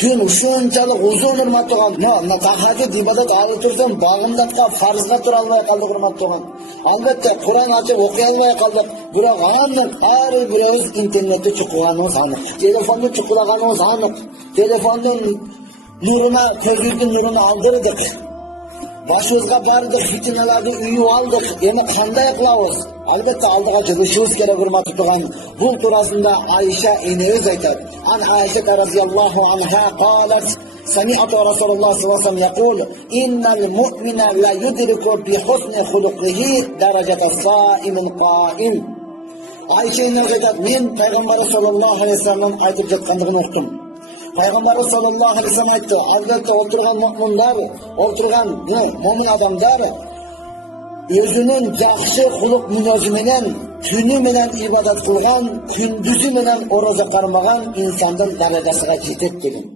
Күн ушунчалык узун урматтаган. Мына тахажуд ибадат алып турсам, багымдатка фарзга тура албай калдык урматтаган. Албетте Кур'ан ачып окуй албай калдык. Бирок аны ар бирөөбүз интернетти чукуганыбыз анык. Телефонду чукулаганыбыз анык. Телефондун нуруна, көзүбүздүн нуруна алдырдык. Башыбызга бардык фитналарды үйүп алдык. Эми кандай кылабыз? Албетте алдыга жүрүшүбүз керек урматтуу туган. Бул туурасында Айша энебиз айтат. Ан Айша разияллаху анха قالت سمعت رسول الله صلى الله عليه وسلم يقول إن المؤمن لا يدرك بحسن خلقه درجة الصائم القائم. Айша энебиз айтат, мен пайгамбар саллаллаху алейхи вассалам айтып жаткандыгын уктум. Пайгамбар саллаллаху алейхи вассалам айтты, албетте отурган му'миндар, отурган му'мин адамдар өзүнүн жакшы кулук мүнөзү менен түнү менен ибадат кылган, күндүзү менен орозо кармаган инсандын даражасына жетет деген.